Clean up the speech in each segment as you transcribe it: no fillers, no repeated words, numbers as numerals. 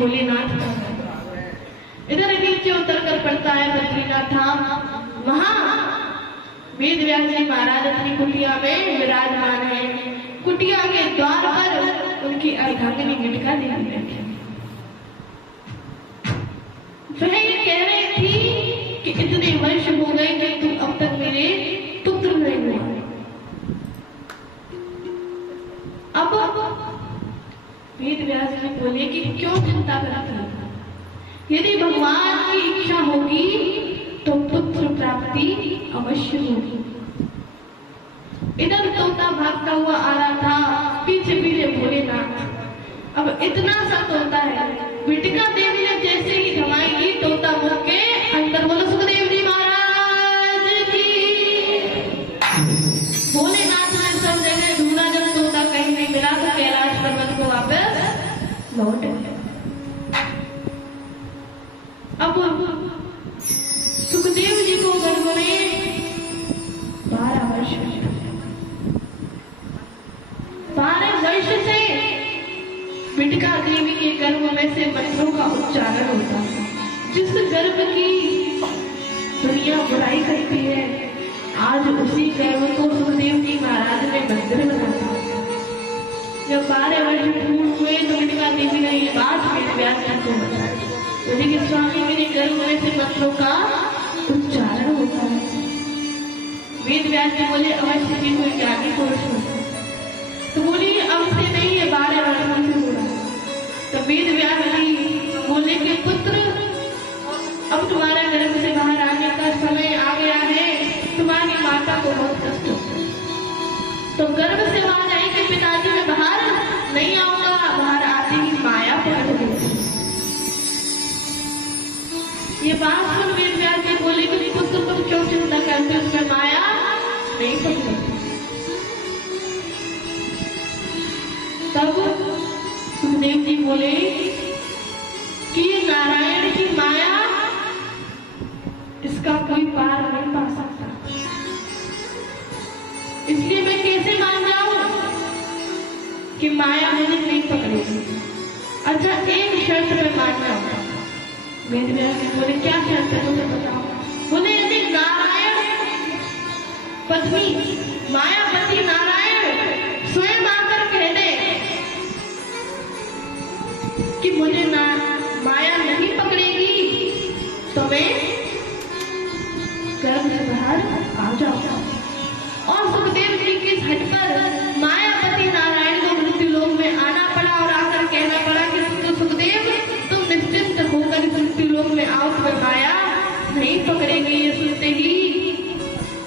भोलेनाथ का। इधर नीचे उतर कर पड़ता है बद्रीनाथ धाम। वहां वेद व्यास जी महाराज अपनी कुटिया में विराजमान है। कुटिया के द्वार पर उनकी अर्धांगिनी मिटका देवी बैठी। वह ये कह रही थी कि इतने वर्ष हो गए कि तुम अब तक मेरे पुत्र नहीं हुआ। अब वेद व्यास जी बोले कि क्यों चिंता करती हो? यदि भगवान की इच्छा होगी तो पुत्र प्राप्ति अवश्य होगी। इधर तोता भागता हुआ आ रहा था, पीछे पीछे भोलेनाथ। अब इतना सा तोता है, बिटिका देवी ने जैसे ही धमाई तोता मुड़ के अंदर। बोलो सुखदेव जी महाराज की। भोलेनाथ ने सब जगह ढूंढा, जब तोता कहीं नहीं मिला तो कैलाश पर्वत को वापस लौट गए। अब सुखदेव जी को गर्भ में 12 वर्ष, 12 वर्ष से बिटिका देवी के गर्भ में से मंत्रों का उच्चारण होता है। जिस गर्भ की दुनिया बुराई करती है, आज उसी गर्भ को सुखदेव जी महाराज ने मंदिर बनाया। जब 12 वर्ष पूर्ण हुए तो बिटिका देवी ने ये बात वेद व्यास जी को बताई। बोले कि स्वामी मेरे गर्भ में से मंत्रों का उच्चारण होता है। वेद व्यास जी बोले अवश्य जी कोई ज्ञानी पुरुष हो। तो बोली अब से नहीं है, 12 वर्षों से हो रहा है। तो वेद व्यास जी बोले कि पुत्र अब तुम्हारा गर्भ से बाहर आने का समय आ गया है, तुम्हारी माता को बहुत कष्ट होता है। तो गर्भ से बाहर आएंगे पिताजी, मैं बाहर नहीं आऊंगा। बाहर आते ही माया पकड़ देती। ये बात सुन वेद व्यास जी बोले कि पुत्र तुम क्यों चिंता करते हो, उसमें माया नहीं पकड़ती। तब सुखदेव जी बोले कि नारायण की माया, इसका कोई पार नहीं पा सकता। इसलिए मैं कैसे मान जाऊं कि माया मुझे नहीं पकड़ेगी। अच्छा एक शर्त में मान जाऊंगा। वेद व्यास जी बोले क्या शर्त है मुझे बताओ। बोले यदि नारायण पत्नी मायापति नारायण स्वयं आकर कह दे कि मुझे ना माया नहीं पकड़ेगी तो मैं गर्भ से बाहर आ जाऊंगा। और सुखदेव जी की हट पर मायापति नारायण को मृत्यु लोक में आना पड़ा और आकर कहना पड़ा कि सुखदेव तुम निश्चिंत होकर मृत्यु लोक में आओ, तुम्हें माया नहीं पकड़ेगी। ये सुनते ही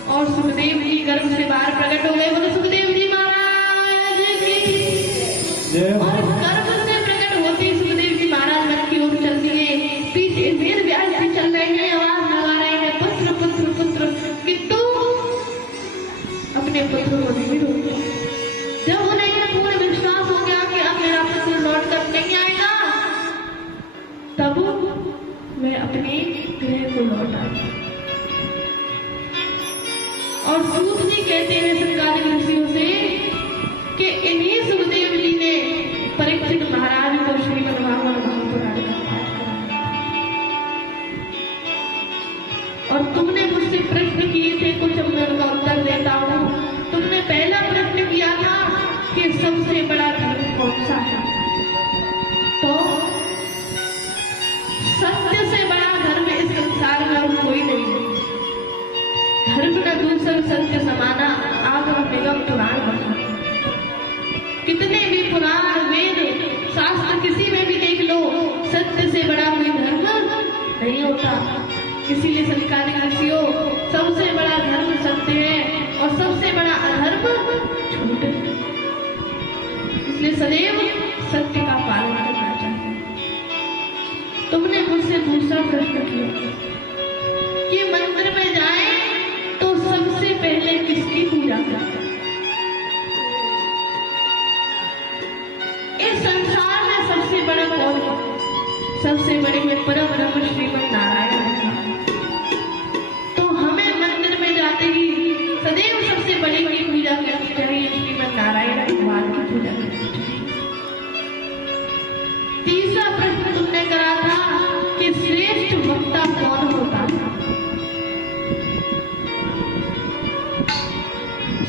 और सुखदेव जी गर्भ से बाहर प्रकट हो गए। बोले सुखदेव जी महाराज की। और गर्भ से प्रकट होते ही सुखदेव जी महाराज मन की ओर चल दिए। पीछे वेद व्यास जी चल रहे हैं, आवाज लगा रहे हैं पुत्र पुत्र पुत्र, किंतु अपने पुत्र को नहीं रोका। जब उन्हें पूर्ण विश्वास हो गया कि अब मेरा पुत्र लौट कर नहीं आएगा, तब मैं अपने गृह को लौट आई। और सूत जी कहते हैं सरकारी ऋषियों से कि इन्हीं सुखदेव जी ने परीक्षित महाराज को श्रीमद् भागवत महापुराण का पाठ कराया। और तुमने मुझसे प्रश्न किए थे, कुछ मैं उनका उत्तर देता हूँ। तुमने पहला प्रश्न किया था कि सबसे बड़ा धर्म कौन सा है। तो सत्य से बड़ा धर्म इस संसार में और कोई नहीं है। धर्म का दूसरा सत्य समाना आगम निगम पुराण बना। कितने भी पुराण वेद शास्त्र किसी में भी देख लो, सत्य से बड़ा कोई धर्म नहीं होता। इसीलिए संस्कारी ऋषियों सबसे बड़ा धर्म सत्य है और सबसे बड़ा अधर्म झूठ है। इसलिए सदैव सत्य का पालन करना चाहिए। तुमने मुझसे दूसरा प्रश्न किया कि मंदिर में जाए तो सबसे पहले किसकी पूजा करते हैं। इस संसार में सबसे बड़ा कौन है? सबसे बड़े में परम ब्रह्म श्रीमद् नारायण है। तो हमें मंदिर में जाते ही सदैव सबसे बड़े की पूजा करनी चाहिए, श्रीमद् नारायण भगवान की पूजा करनी चाहिए। तीसरा प्रश्न श्रेष्ठ वक्ता कौन होता है?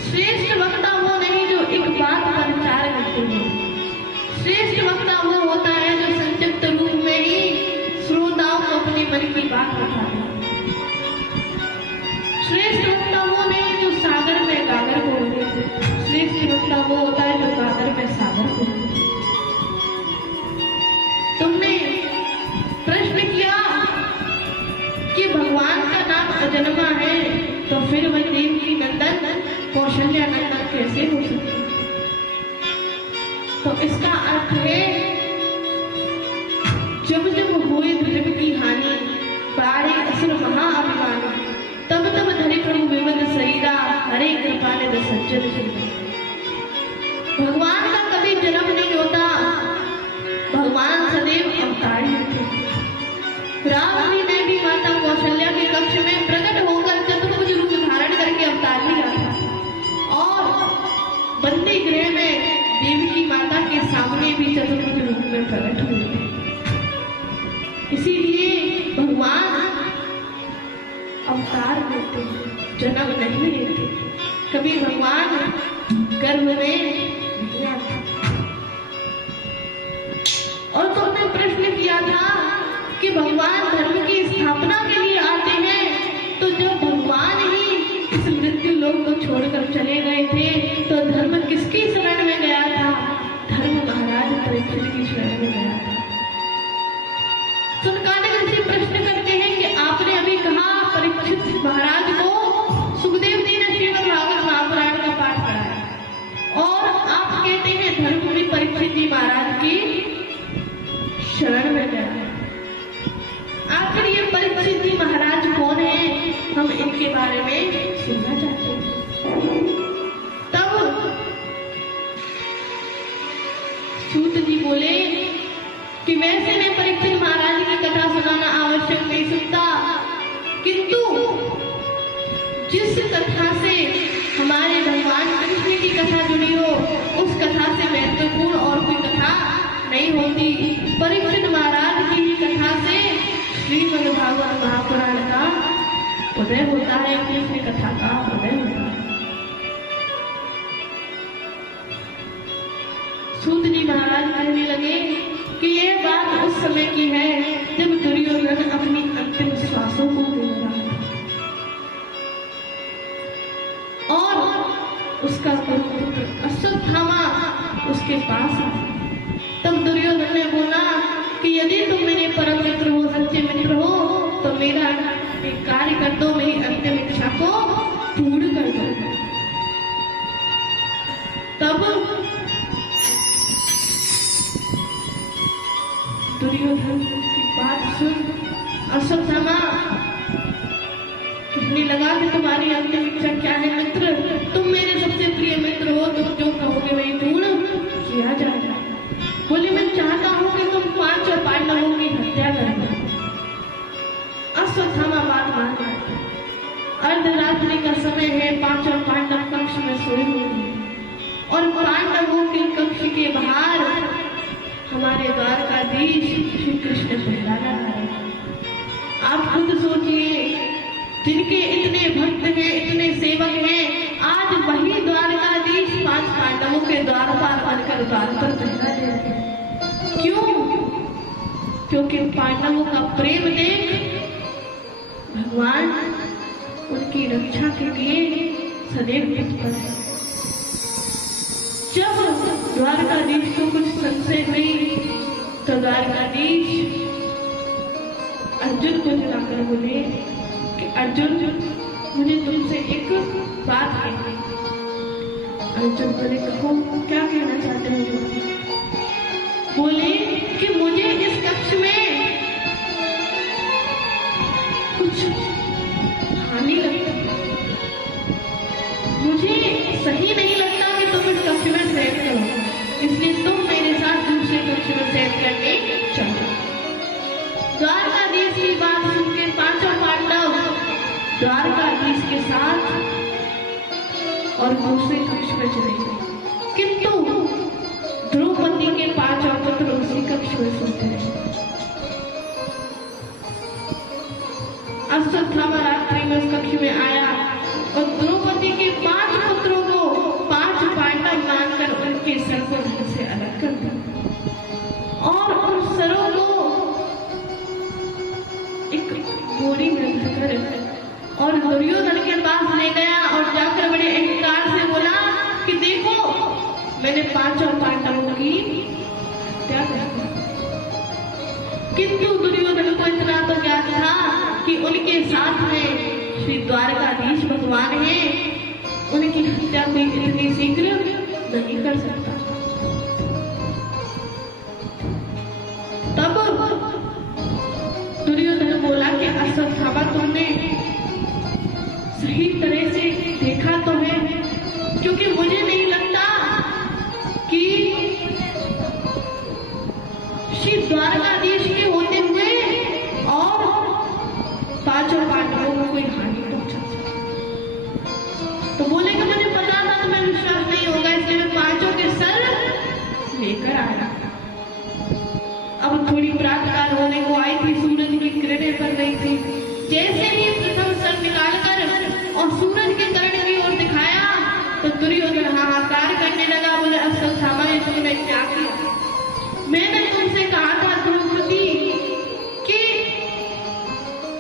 श्रेष्ठ वक्ता वो नहीं जो एक बात पर विचार करते हैं। श्रेष्ठ वक्ता वो होता है जो संक्षिप्त रूप में ही श्रोताओं को अपने मन की बात बताता है। श्रेष्ठ वक्ता वो नहीं जो सागर में गागर को बोले। श्रेष्ठ वक्ता वो होता है जो गागर में सागर को बोले। तुमने प्रश्न किया कि भगवान का नाम अजन्मा है, तो फिर वह देवकी नंदन कौशल्या नंदन कैसे हो सकते? तो इसका अर्थ है जब जब हुए धर्म की हानि, बारे असुर महाअभिमानी, तब तब धरे प्रभु विमल शरीरा, हरे कृपाले द सज्जन शरीरा। भगवान का कभी जन्म नहीं होता, भगवान सदैव अवतारी होते। राम जी ने भी माता कौशल्या के कक्ष में प्रकट होकर चतुर्भुज रूप धारण करके अवतार लिया था और बंदी गृह में देवकी माता के सामने भी चतुर्भुज रूप में प्रकट हुए थे। इसीलिए भगवान अवतार लेते हैं, जन्म नहीं लेते। कभी भगवान गर्भ में नहीं आते। और तुमने प्रश्न किया था कि भगवान धर्म की स्थापना के लिए आते हैं, तो जब भगवान ही इस मृत्यु लोक को छोड़कर चले गए थे तो धर्म किसकी शरण में गया था? धर्म महाराज परीक्षित की शरण में गया था। सुनकाने ऋषि प्रश्न करते हैं कि आपने अभी कहा परीक्षित महाराज को सुखदेव जी ने श्रीमद् भागवत महापुराण का पाठ कराया और आप कहते हैं धर्म भी परीक्षित जी महाराज की शरण में गया। आखिर ये परीक्षित जी महाराज कौन है? हम इनके बारे में सुनना चाहते हैं। तब सूत जी बोले कि वैसे मैं परीक्षित महाराज की कथा सुनाना आवश्यक नहीं सुनता, किंतु जिस कथा से हमारे भगवान कृष्ण की कथा जुड़ी हो उस कथा से महत्वपूर्ण और कोई कथा नहीं होती। परीक्षित महाराज की ही कथा से श्रीमद् भागवत महापुराण का उदय होता है, कृष्ण कथा का उदय होता है। सूत जी महाराज कहने लगे कि यह बात उस समय की है जब दुर्योधन अपनी अंतिम श्वासों को दे रहा था और उसका पुत्र अश्वत्थामा उसके पास आया। तब दुर्योधन ने बोला कि यदि तुम मेरे परम मित्र हो, सच्चे मित्र हो, तो मेरा एक कार्य कर दो, मेरी अंतिम इच्छा को पूर्ण कर दो। तब दुर्योधन की बात सुन अश्वत्थामा कहने लगा कि तुम्हारी अंतिम इच्छा क्या है मित्र? तुम मेरे सबसे प्रिय मित्र हो, तुम जो कहोगे वही पूर्ण किया जाएगा। बोले मैं चाहता हूं कि तुम 5 पांडवों की हत्या कर दो। अश्वत्थामा बात मान गए। अर्धरात्रि का समय है, 5 पांडव कक्ष में सोए हुए हैं और पांडवों के कक्ष के बाहर हमारे द्वारकाधीश श्री कृष्ण पहरा रहा है। आप खुद सोचिए, जिनके इतने भक्त हैं, इतने सेवक हैं, आज वही द्वारकाधीश 5 पांडवों के द्वारपाल बनकर द्वार पर पहरा दे रहे हैं। क्यों? क्योंकि पांडवों का प्रेम देख भगवान उनकी रक्षा के लिए सदैव तत्पर है। जब द्वारकाधीश को कुछ संशय हुई तो द्वारकाधीश अर्जुन को जलाकर बोले कि अर्जुन मुझे तुमसे एक बात कहनी। अर्जुन बोले कहो, क्या कहना चाहते हो? बोले कि मुझे इस कक्ष में कुछ हानि लगती है, मुझे सही नहीं लगता कि तुम इस कक्ष में शयन करो, इसलिए तुम मेरे साथ दूसरे कक्ष में शयन करने चलो। द्वारकाधीश की बात सुनकर 5 पांडव द्वारकाधीश के साथ और दूसरे कक्ष में चले गए, किंतु द्रौपदी के 5 पुत्र उसी कक्ष में सोते रहे। अश्वत्थामा रात्रि में उस कक्ष में आया और द्रौपदी के 5 पुत्रों को 5 पांडव मानकर उनके सर को धड़ से अलग कर दिया और उन सरों को एक बोरी में भरकर और दुर्योधन के पास ले गया और जाकर बड़े अहंकार से बोला कि देखो मैंने 5 पांडवों की हत्या कर दी। किंतु दुर्योधन को इतना तो ज्ञात था कि उनके साथ में श्री द्वारकाधीश भगवान है, उनकी हत्या कोई इतनी शीघ्र नहीं कर सकता। तब दुर्योधन बोला कि अश्वत्थामा तुमने सही तरह से देखा तो है, क्योंकि मुझे नहीं लगता कि श्री द्वारकाधीश के होते हुए और 5 पांडवों को कोई हानि पहुंचा सकता। तो बोले कि मुझे पता था, तुम्हें विश्वास नहीं होगा, इसलिए मैं 5 के सर लेकर आया। अब थोड़ी प्रातःकाल होने को आई थी, सूरज की किरणें पड़ रही थी। जैसे ही प्रथम सर निकालकर और सूरज के किरण की ओर दिखाया तो दुर्योधन हाहाकार करने लगा। बोले अश्वत्थामा ने तुमने क्या किया? मैंने तुमसे कहा था द्रौपदी कि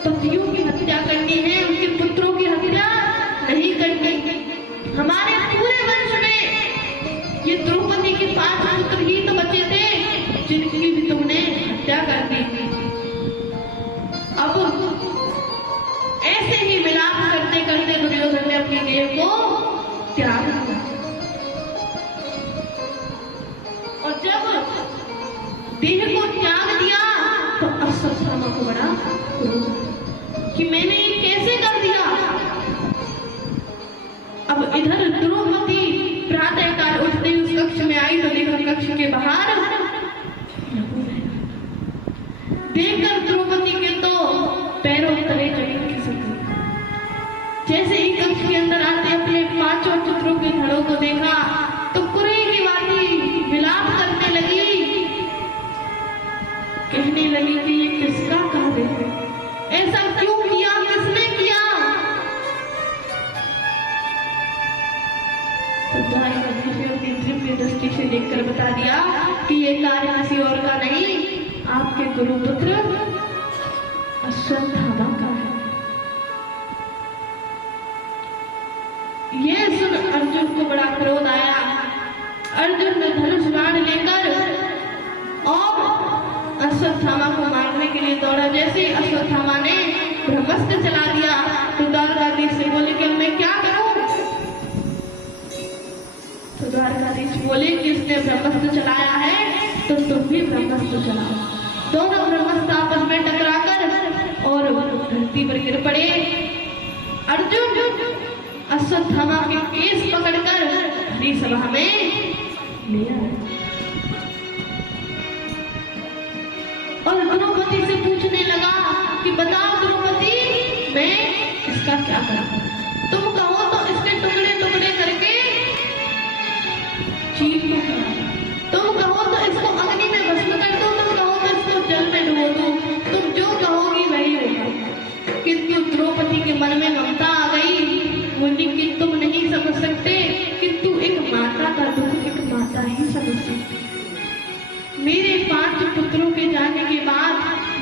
पतियों की हत्या करनी है, उनके पुत्रों की हत्या नहीं करनी। हमारे पूरे वंश में ये द्रौपदी के 5 पुत्र ही तो बचे थे जिनकी भी तुमने हत्या कर दी। अब ऐसे ही विलाप करते करते दुर्योधन ने अपनी देह को त्याग दिया और जब देह को त्याग दिया तो अश्वत्थामा को बड़ा क्रोध कि मैंने ये कैसे कर दिया। अब इधर द्रौपदी प्रातःकाल उठते ही उस कक्ष में आई तो देखा कक्ष के बाहर देखकर द्रौपदी के तो पैरों तले जमीन खिसक गई। जैसे ही कक्ष के अंदर आते अपने 5 पुत्रों के धड़ों को देखा तो कुरे की बाती विलाप करने लगी, कहने लगी कि ये किसका कार्य है, ऐसा क्यों किया, किसने किया। तो द्वारकाधीश ने अपनी दिव्य दृष्टि से देखकर बता दिया कि ये कार्य किसी और का नहीं, आपके गुरुपुत्र अश्वत्थामा का है। यह सुन अर्जुन को बड़ा क्रोध आया। अर्जुन ने धनुष बाण लेकर और अश्वत्थामा को मारने के लिए दौड़ा। जैसे ही अश्वत्थामा ने ब्रह्मास्त्र चला दिया तो द्वारकाधीश से बोले कि मैं क्या करूं। तो द्वारकाधीश बोले कि इसने ब्रह्मास्त्र चलाया है तो तुम भी ब्रह्मास्त्र चलाओ। दोनों ब्रह्मास्त्र आपस में टकराकर और धरती पर गिर पड़े। अर्जुन अश्वत्थामा के केस पकड़कर हरी सभा में ले आया और द्रौपदी से पूछने लगा कि बताओ द्रौपदी, मैं इसका क्या करूं? तुम कहो तो इसके टुकड़े टुकड़े करके चीर को करा, तुम कहो तो इसको अग्नि में भस्म कर दो, तुम कहो तो इसको जल में डुबो दो, तुम जो कहोगी वही होगा। किंतु द्रौपदी के मन में ममता आ गई। बोली कि तुम नहीं समझ सकते, किंतु एक माता का दुख एक माता ही समझ सकती। मेरे 5 पुत्रों के जाने के बाद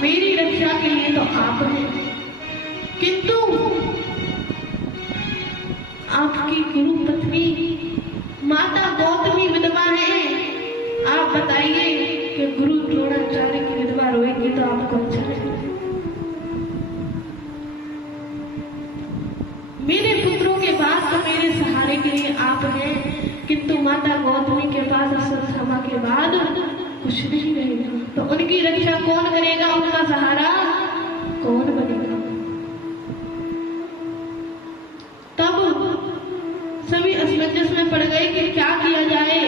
मेरी रक्षा के लिए तो आप हैं, किंतु आपकी गुरु पत्नी माता गौतमी विधवा है। आप बताइए कि गुरु द्रोणाचार्य की विधवा रोएगी तो आपको अच्छा लगेगा? मेरे पुत्रों के पास तो मेरे सहारे के लिए आप हैं, किंतु माता गौतमी के पास अश्वत्थामा के बाद कुछ नहीं रहेगा। तो उनकी रक्षा कौन करेगा, उनका सहारा कौन बनेगा? तब सभी असमंजस में पड़ गए कि क्या किया जाए।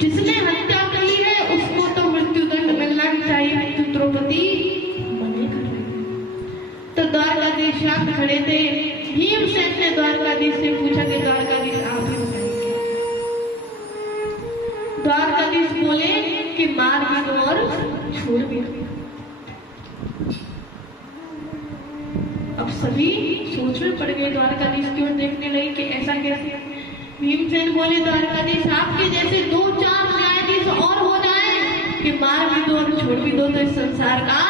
जिसने हत्या की है उसको तो मृत्युदंड मिलना ही चाहिए, मृत्यु द्रौपदी बनेगा। तो द्वारकाधीश शांत खड़े थे। भीमसेन ने द्वारकाधीश से पूछा कि द्वारकाधीश आप ही बताइए। द्वारकाधीश बोले कि मार भी दो और छोड़ भी दो। अब सभी सोच में पड़ गए, द्वारकाधीश की ओर देखने लगे कि ऐसा कैसे। भीमसेन बोले, द्वारकाधीश आपके जैसे 2-4 न्यायाधीश और हो जाए कि मार भी दो और छोड़ भी दो तो इस संसार का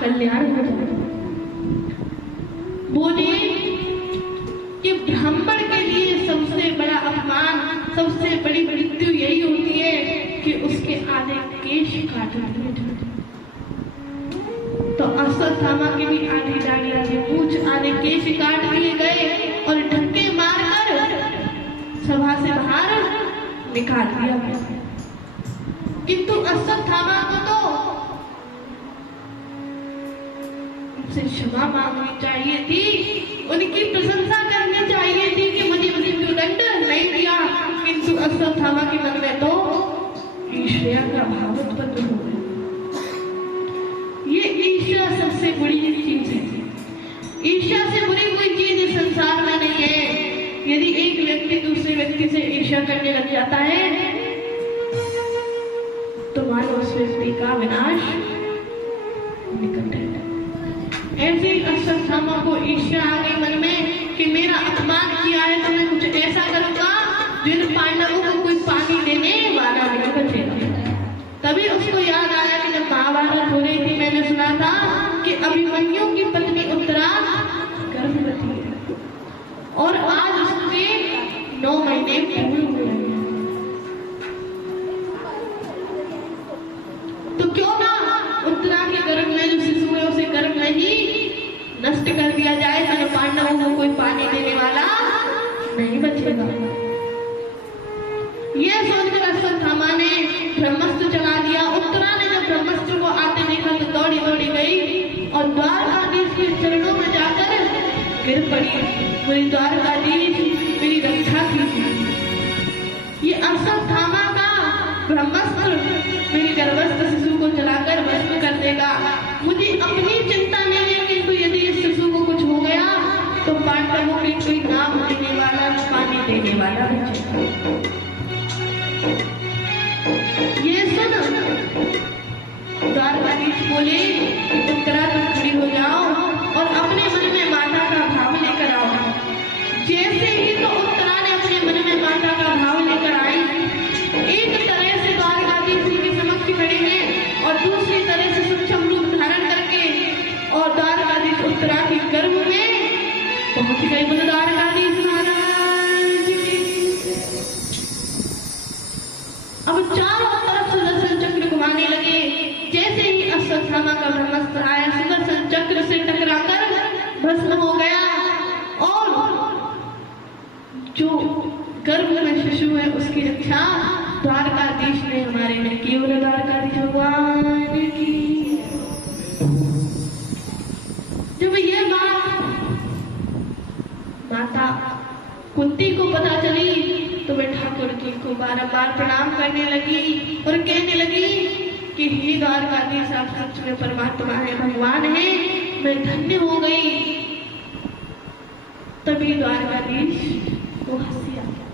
कल्याण हो जाए। बोले कि ब्राह्मण के लिए सबसे बड़ा अपमान, सबसे बड़ी मृत्यु यही होती है कि उसके आधे केश काट दिए जाते। तो अश्वत्थामा के भी आधी दाढ़ी, आधी मूंछ, आधे केश काट दिए गए और ढक्के मारकर सभा से बाहर निकाल दिया गया। किंतु अश्वत्थामा को तो उनसे क्षमा मांगनी चाहिए थी, उनकी प्रशंसा करनी चाहिए थी कि मुझे मृत्युदंड नहीं दिया। किंतु अश्वत्थामा के मन में तो ईर्ष्या का भाव उत्पन्न हो गया। ये ईर्ष्या सबसे बुरी चीज है। ईर्ष्या से बुरी कोई चीज इस संसार में नहीं है। यदि एक व्यक्ति दूसरे व्यक्ति से ईर्ष्या करने लग जाता है तो मानो उस व्यक्ति का विनाश निकट है। ऐसे ही अश्वत्थामा को ईर्ष्या आ गई मन में कि मेरा अपमान किया है तो मैं कुछ ऐसा करूंगा जिन पांडवों को कोई पानी देने वाला नहीं बचेगा। तभी उसको याद आया कि जब महाभारत हो रही थी मैंने सुना था कि अभिमन्यु की पत्नी उत्तरा गर्भवती है और आज उसके 9 महीने पूरे हो रहे हैं। तो क्यों ना उत्तरा के गर्भ में जो शिशु है उसे गर्भ में ही नष्ट कर दिया जाए तो पांडवों को कोई पानी देने वाला नहीं बचेगा। यह सोचकर अश्वत्थामा ने ब्रह्मास्त्र चला दिया। उत्तरा ने जब ब्रह्मास्त्र को आते देखा तो दौड़ी दौड़ी गई और द्वारकाधीश के चरणों में जाकर गिर पड़ी। मेरी द्वारकाधीश मेरी रक्षा कीजिए। ये अश्वत्थामा का ब्रह्मास्त्र मेरी गर्भस्थ शिशु को चलाकर भस्म कर देगा। मुझे अपनी चिंता नहीं है, किंतु यदि इस शिशु को कुछ हो गया तो पांडवों के कोई नाम देने वाला, पानी देने वाला बचेगा। ये सुन द्वारकाधीश बोले, उत्तरा तुम खड़ी हो जाओ और अपने मन में माता का भाव लेकर आओ। जैसे ही तो उत्तरा ने अपने मन में माता का भाव लेकर आई, एक तरह से द्वारकाधीश उनके समक्ष खड़े हैं और दूसरी तरह से सूक्ष्म रूप धारण करके और द्वारकाधीश उत्तरा के गर्भ में पहुंच गए। बोले द्वारकाधीश महाराज की। अब चारों तरफ सुदर्शन चक्र घुमाने लगे। जैसे ही अश्वत्थामा का ब्रह्मास्त्र आया सुदर्शन चक्र से टकराकर भस्म हो गया और जो गर्भ में शिशु है उसकी रक्षा द्वारकाधीश ने हमारे ने की। बोले द्वारकाधीश भगवान की। जब ये बात माता कुंती को पता चली तो वे ठाकुर जी को बारंबार प्रणाम करने लगी और कहने लगी कि हे द्वारकाधीश आप सच में परमात्मा है, भगवान है, मैं धन्य हो गई। तभी द्वारकाधीश को हंसी आ गई।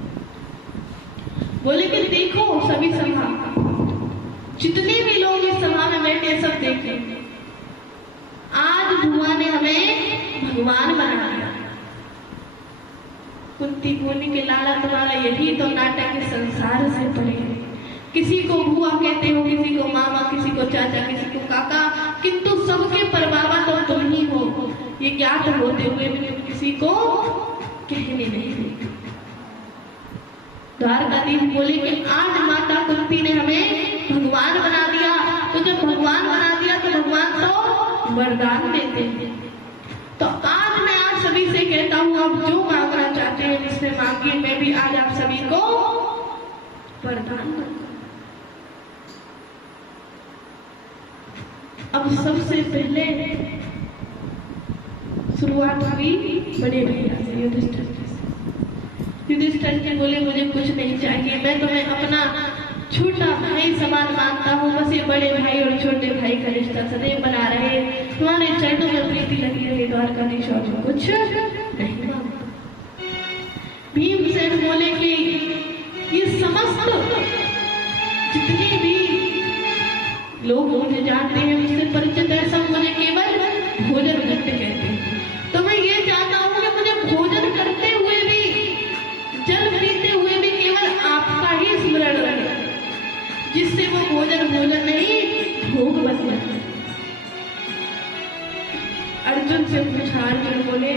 बोले कि देखो सभी सभा, जितने भी लोग इस सभा में बैठे सब देखें, आज भगवान ने हमें भगवान बना दिया। कुंती बोली के लाला तुम्हारा यही तो नाटक इस संसार से पड़े। किसी को बुआ कहते हो, किसी को मामा, किसी को चाचा, किसी को काका, किंतु सबके परबाबा तो तुम ही हो। ये ज्ञात होते हुए भी तुम किसी को कहने नहीं देते। द्वारकाधीश बोले कि आज माता कुंती ने हमें भगवान बना दिया। तो जब भगवान बना दिया तो भगवान तो वरदान देते हैं। तो आज मैं आप सभी से कहता हूँ, आप जो मांगना चाहते हैं जिससे मांगिए, मैं भी आज आप सभी को वरदान दूंगा। अब सबसे पहले शुरुआत हुई बड़े भैया से, युधिष्ठिर से। युधिष्ठिर जी बोले मुझे कुछ नहीं चाहिए, मैं तुम्हें अपना छोटा भाई समान मानता हूँ। बस ये बड़े भाई और छोटे भाई का रिश्ता सदैव बना रहे, तुम्हारे चरणों में प्रीति लगी रही। द्वारकाधीश और कुछ नहीं मांगता। भीमसेन बोले कि ये समस्त जितने भी लोग मुझे जानते हैं, मुझसे परिचित है, सब मुझे केवल भोजन दत्त कहते हैं। तो मैं ये अर्जुन से पूछा। अर्जुन बोले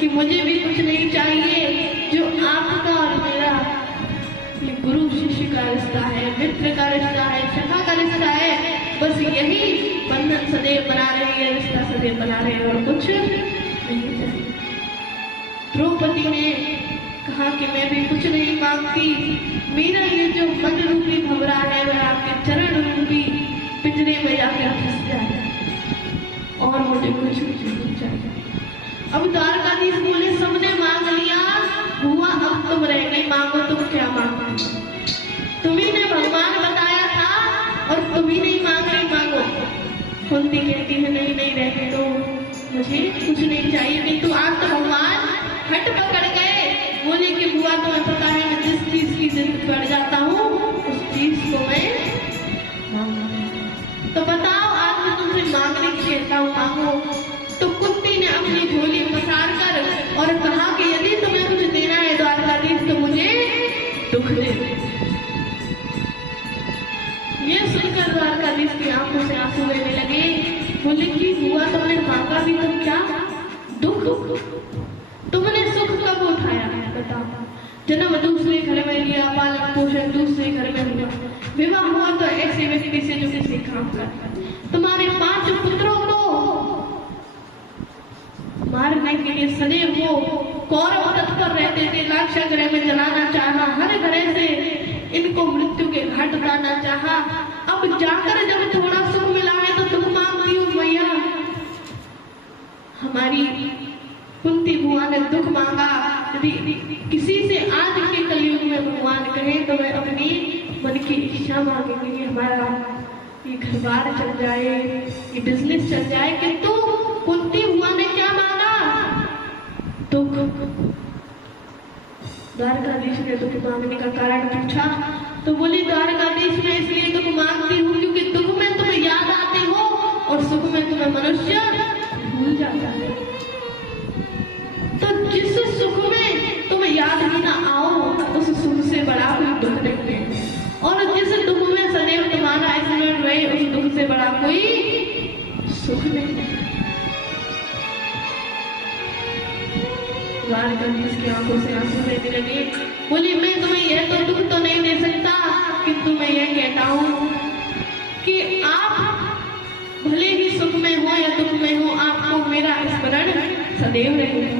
कि मुझे भी कुछ नहीं चाहिए, जो आपका और मेरा ये गुरु शिष्य का रिश्ता है, मित्र का रिश्ता है, सखा का रिश्ता है, बस यही बंधन सदैव बना रहे हैं, रिश्ता सदैव बना रहे हैं, और कुछ नहीं चाहिए। द्रौपदी ने कहा कि मैं भी कुछ नहीं मांगती, मेरा ये जो मन रूपी भंवरा है वह आपके चरण रूपी पिंजरे में जाकर फंस जाए, और मुझे कुछ नहीं चाहिए। अब द्वारकाधीश बोले सबने मांग लिया, हुआ अब तुम रह गई, मांगो तुम क्या मांगो, तुम्ही ने भगवान बताया था और तुम्ही नहीं मांग रही, मांगो। कुंती कहती है नहीं नहीं रहने दो, मुझे कुछ नहीं चाहिए, किंतु आज तो भगवान हट पकड़ गए, बोले कि बुआ तुम्हें पता है मैं जिस चीज की जिद पड़ जाता हूँ उस चीज को मैं तो बताओ आज मैं तुमसे मांगने की कहता हूँ, मांगो। तो कुंती ने अपनी झोली पसार कर और कहा कि यदि तुम्हें कुछ देना है द्वारकाधीश तो मुझे दुख दे। ये सुनकर द्वारकाधीश की आंखों से आंसू बहने लगे, बोले कि हुआ तुमने मांगा भी तो क्या दुख, तुमने सुख कब उठाया बताओ, जन्म दूसरे घर में लिया, पालन पोषण दूसरे घर में हुआ, विवाह हुआ तो ऐसे व्यक्ति से जो किसी काम करता, तुम्हारे 5 पुत्रों को मारने के लिए सदैव वो कौरव तत्पर रहते थे, लाक्षागृह में जलाना चाहा, हर घर से इनको मृत्यु के घाट उतारना चाहा, अब जाकर जब थोड़ा सुख मिला है तो तुम मांगती हो मैया। हमारी कुंती बुआ ने दुख मांगा, यदि किसी से आज के कलयुग में भगवान कहे तो वह अपनी मन की इच्छा मांगेंगे कि हमारा ये घर बार चल जाए, ये बिजनेस चल जाए, किंतु कुंती बुआ ने क्या मांगा दुख। द्वारकाधीश ने दुख मांगने का कारण पूछा तो बोली द्वारकाधीश मैं इसलिए दुख मांगती हूँ क्योंकि दुख में तुम्हें याद आते हो और सुख में तुम्हें मनुष्य भूल जाता है, तो जिस सुख में तुम्हें याद ही ना आओ उस सुख से बड़ा कोई दुख नहीं है, और जिस दुख में सदैव तुम्हारा स्मरण रहे उस दुख से बड़ा कोई सुख नहीं है। द्वारकाधीश की आंखों से आंसू बहने लगे, बोली मैं तुम्हें यह तो दुख तो नहीं दे सकता, किंतु मैं यह कहता हूँ कि आप भले ही सुख में हो या दुख में हो, आपको मेरा स्मरण सदैव रहेगा।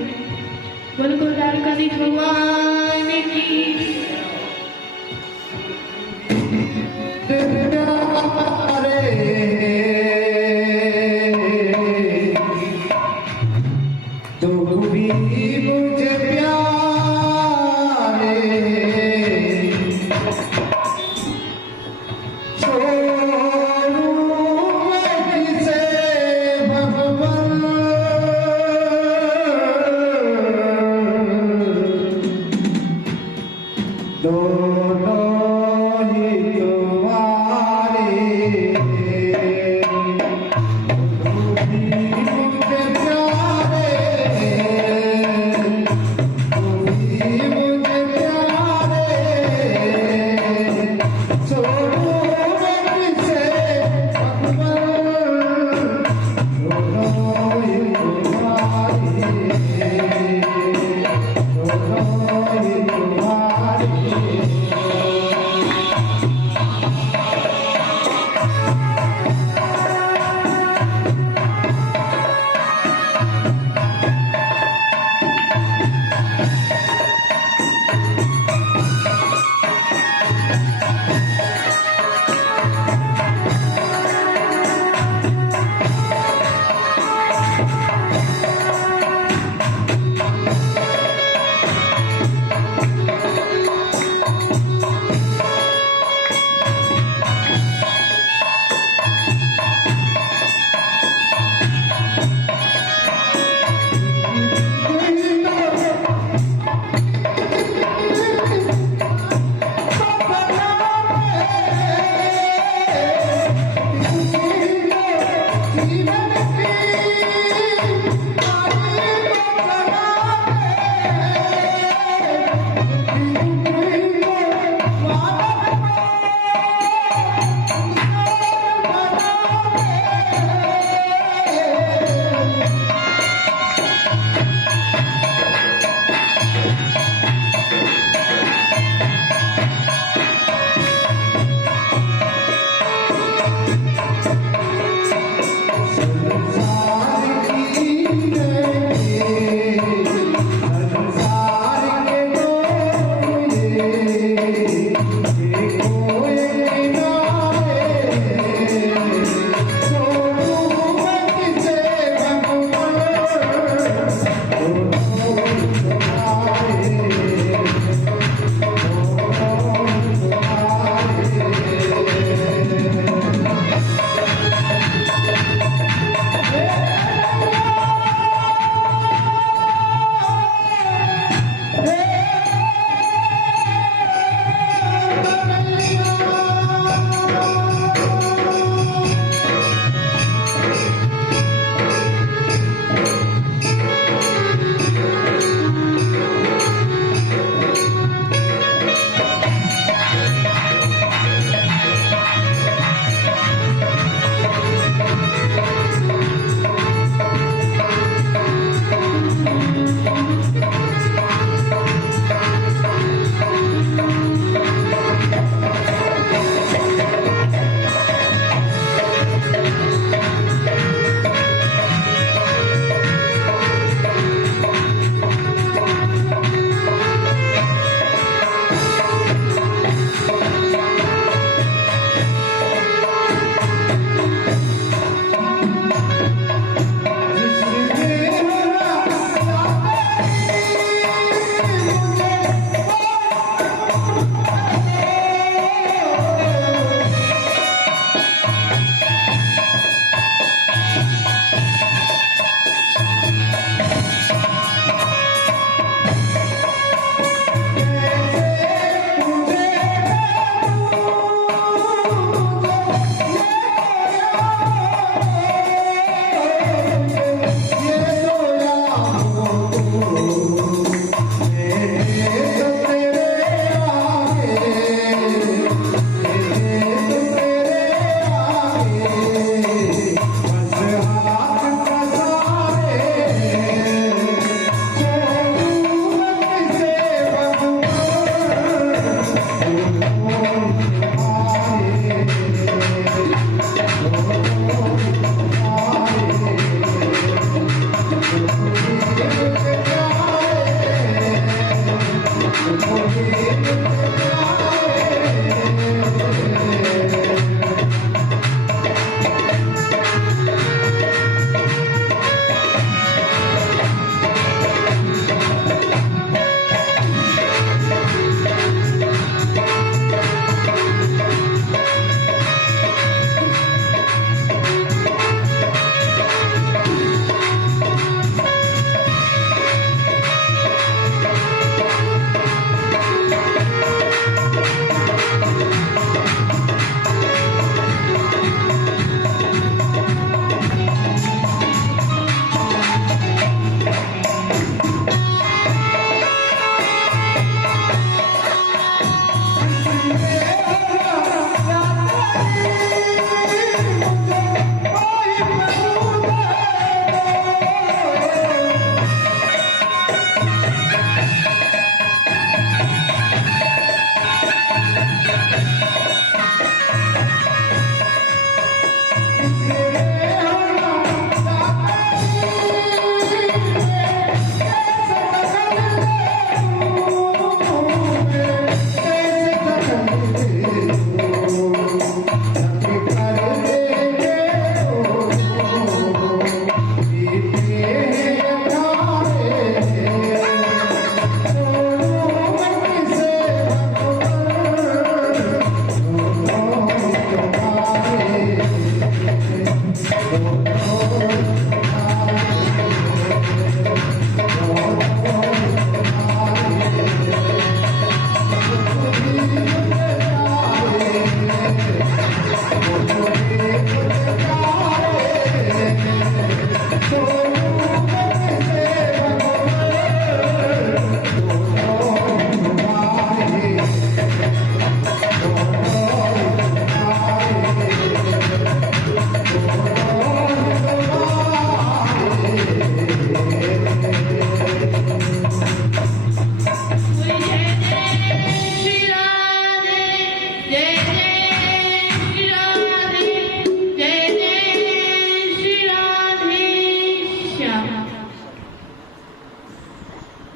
बोलो द्वारकाधीश भगवान की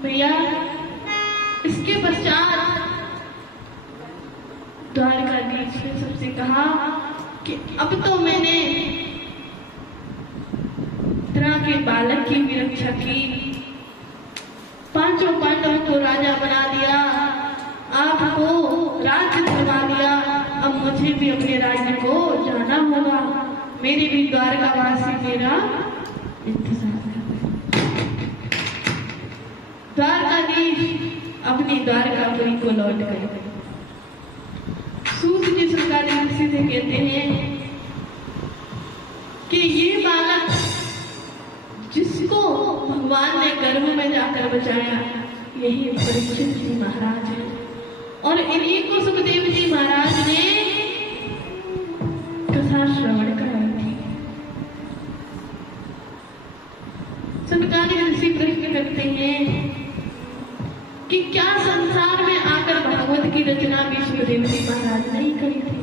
भैया इसके पश्चात द्वारकाधीश ने सबसे कहा कि अब तो मैंने तरह के बालक की भी रक्षा की, पांचों पांडवों को राजा बना दिया, आपको राज्य दिलवा दिया, अब मुझे भी अपने राज्य को जाना होगा, मेरे भी द्वारकावासी मेरा इंतजार कर रहे हैं। द्वारकाधीश अपनी द्वारकापुरी को लौट गए। सूत जी सरकारी ऋषि से कहते हैं कि ये बालक जिसको भगवान ने गर्भ में जाकर बचाया यही परीक्षित जी महाराज है, और इन्हीं को सुखदेव जी महाराज ने कथा श्रवण कराई थी। सनकादिक ऋषि प्रश्न करते हैं कि क्या संसार में आकर भागवत की रचना भी सुखदेव जी महाराज ने ही करी थी?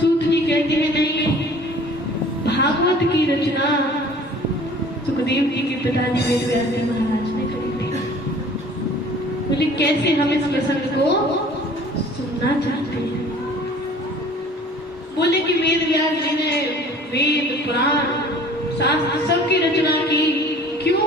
सूत जी कहते हैं नहीं, भागवत की रचना सुखदेव जी के पिताजी वेदव्यास जी महाराज ने करी थी। बोले कैसे? हम इस प्रसंग को सुनना चाहते हैं। बोले कि वेदव्यास जी ने वेद पुराण शास्त्र सबकी रचना की, क्यों?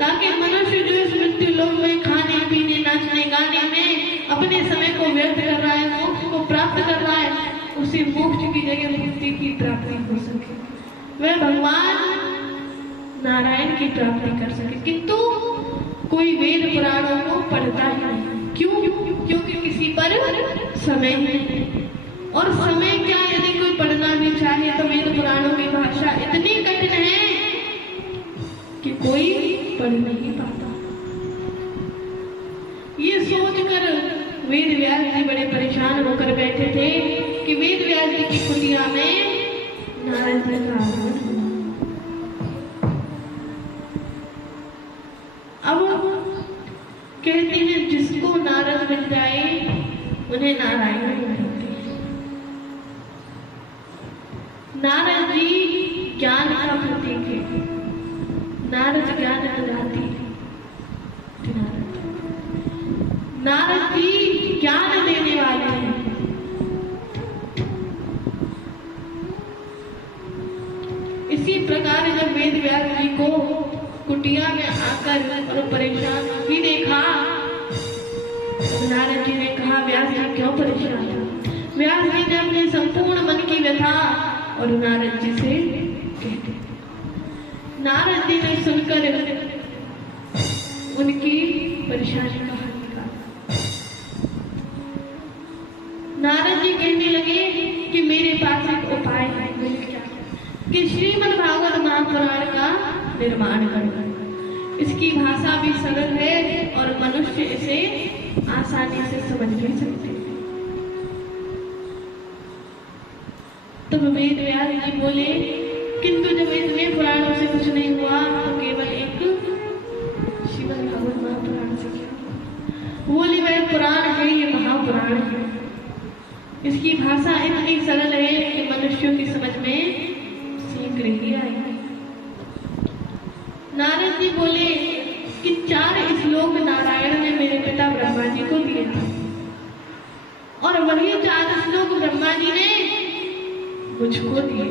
ताकि मनुष्य जो इस मृत्यु लोक में खाने पीने नाचने गाने में अपने समय को व्यर्थ कर रहा है, मोक्ष को प्राप्त कर रहा है, उसे मोक्ष की जगह मुक्ति की प्राप्ति हो सके, वह भगवान नारायण की प्राप्ति कर सके। किंतु कोई वेद पुराणों को पढ़ता ही नहीं। क्यों? क्योंकि किसी पर समय नहीं, और समय क्या, यदि कोई पढ़ना भी चाहे तो वेद पुराणों की भाषा इतनी कठिन है कि कोई पढ़ नहीं पाता। ये सोचकर वेद व्यास जी बड़े परेशान होकर बैठे थे कि वेद व्यास जी की कुटिया में नारद जी का आगमन हुआ। अब कहते हैं जिसको नारद मिल जाए उन्हें नारायण मिलते हैं। नारद जी ज्ञान का प्रतीक है, नारद ज्ञान प्रदाते नारद जी ज्ञान देने वाले हैं। इसी प्रकार जब वेद व्यास जी को कुटिया में आकर और परेशान भी देखा, नारद जी ने कहा व्यास जी क्यों परेशान है? व्यास जी ने अपने संपूर्ण मन की व्यथा और नारद जी से कहते। नारद जी ने सुनकर उनकी परेशानी का हल निकाला। नारद जी कहने लगे कि मेरे पास एक उपाय है। कि श्रीमद् भागवत महापुराण का निर्माण करना। इसकी भाषा भी सरल है और मनुष्य इसे आसानी से समझ भी सकते हैं। तब वेद व्यास जी बोले, किंतु जब इतने पुराणों से कुछ नहीं हुआ तो केवल एक श्रीमद् भागवत महापुराण से क्या? बोले वह पुराण है, ये महापुराण है। इसकी भाषा इतनी सरल है कि मनुष्यों की समझ में शीघ्र ही आएगी। नारद जी बोले कि 4 श्लोक नारायण ने मेरे पिता ब्रह्मा जी को दिए थे, और वही 4 श्लोक ब्रह्मा जी ने मुझको दिए,